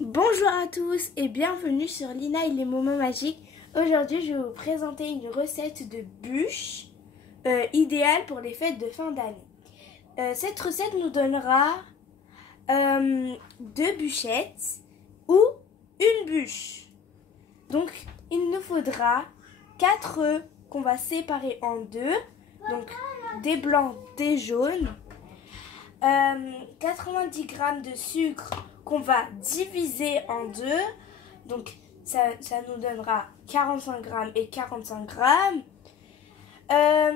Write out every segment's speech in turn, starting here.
Bonjour à tous et bienvenue sur Lina et les moments magiques. Aujourd'hui, je vais vous présenter une recette de bûche idéale pour les fêtes de fin d'année. Cette recette nous donnera 2 bûchettes ou une bûche. Donc, il nous faudra 4 œufs qu'on va séparer en deux, donc des blancs, des jaunes, 90 g de sucre qu'on va diviser en deux, donc ça nous donnera 45 g et 45 g,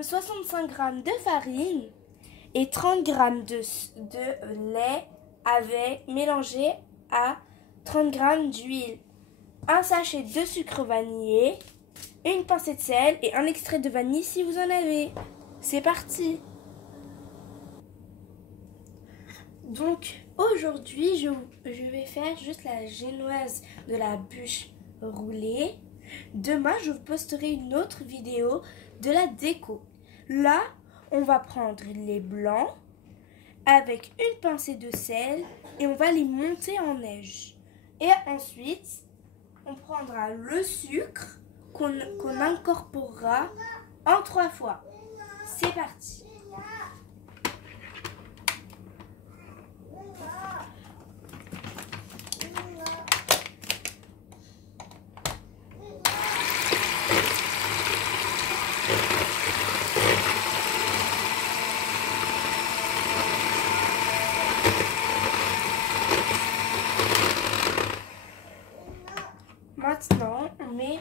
65 g de farine et 30 g de lait mélangé à 30 g d'huile, un sachet de sucre vanillé, une pincée de sel et un extrait de vanille si vous en avez. C'est parti! Donc aujourd'hui, je vais faire juste la génoise de la bûche roulée. Demain, je vous posterai une autre vidéo de la déco. Là, on va prendre les blancs avec une pincée de sel et on va les monter en neige. Et ensuite, on prendra le sucre qu'on incorporera en 3 fois. C'est parti! Maintenant, on met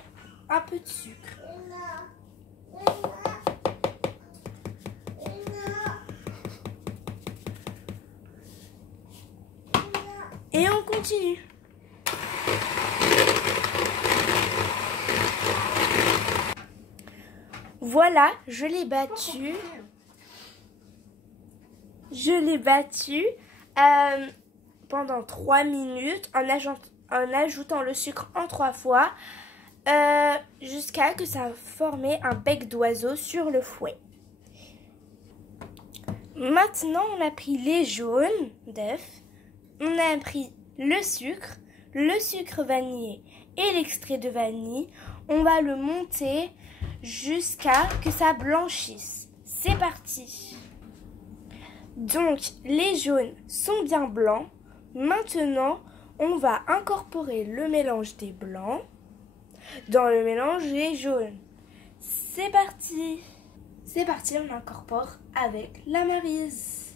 un peu de sucre. Et on continue. Voilà, je l'ai battu. Pendant 3 minutes en ajoutant le sucre en 3 fois jusqu'à que ça formait un bec d'oiseau sur le fouet. Maintenant, on a pris les jaunes d'œufs, on a pris le sucre vanillé et l'extrait de vanille. On va le monter jusqu'à que ça blanchisse. C'est parti! Donc, les jaunes sont bien blancs. Maintenant, on va incorporer le mélange des blancs dans le mélange des jaunes. C'est parti! C'est parti, on incorpore avec la Maryse.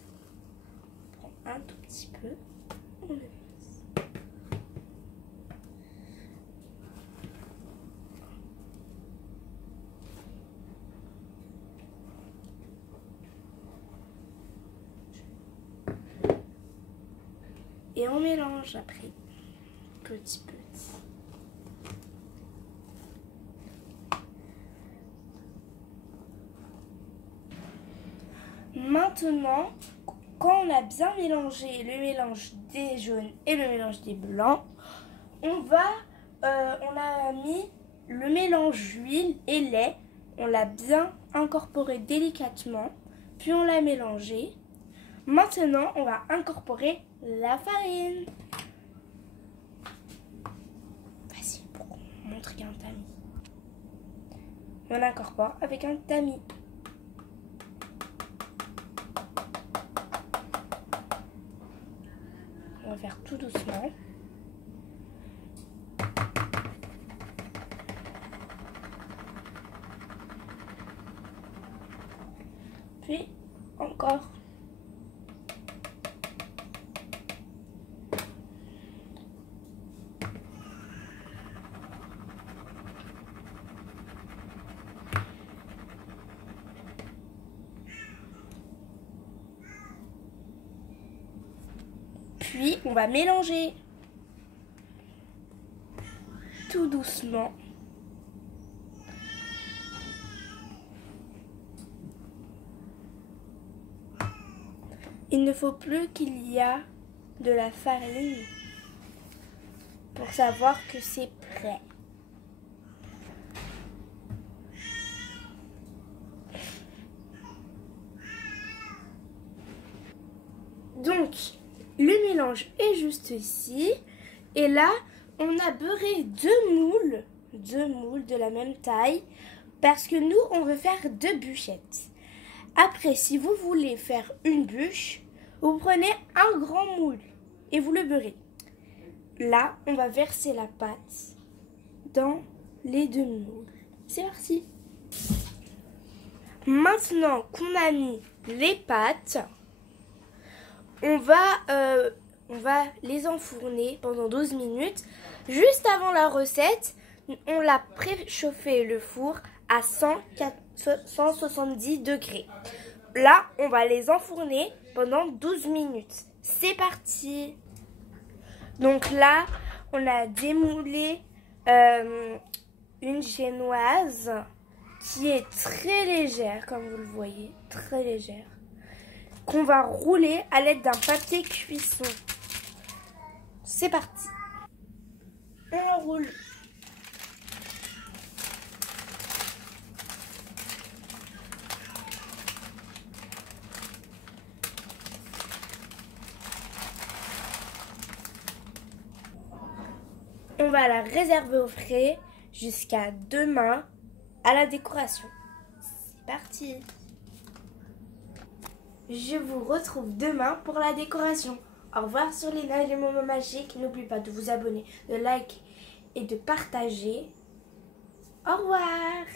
On prend un tout petit peu. On le passe. Et on mélange après, petit. Maintenant, quand on a bien mélangé le mélange des jaunes et le mélange des blancs, on a mis le mélange huile et lait, on l'a bien incorporé délicatement, puis on l'a mélangé. Maintenant, on va incorporer la farine. Facile pour qu'on montre qu'il y a un tamis. On incorpore avec un tamis. On va faire tout doucement. Puis encore. Puis on va mélanger tout doucement. Il ne faut plus qu'il y a de la farine pour savoir que c'est prêt. Donc, le mélange est juste ici Et là, on a beurré deux moules de la même taille, parce que nous, on veut faire deux bûchettes. Après, si vous voulez faire une bûche, vous prenez un grand moule et vous le beurrez. Là, on va verser la pâte dans les deux moules. C'est parti. Maintenant qu'on a mis les pâtes, on va les enfourner pendant 12 minutes. Juste avant la recette, on l'a préchauffé le four à 170 degrés. Là, on va les enfourner pendant 12 minutes. C'est parti! Donc là, on a démoulé une génoise qui est très légère, comme vous le voyez, très légère, qu'on va rouler à l'aide d'un papier cuisson. C'est parti. On enroule. On va la réserver au frais jusqu'à demain à la décoration. C'est parti. Je vous retrouve demain pour la décoration. Au revoir sur les lives des moments magiques. N'oubliez pas de vous abonner, de liker et de partager. Au revoir.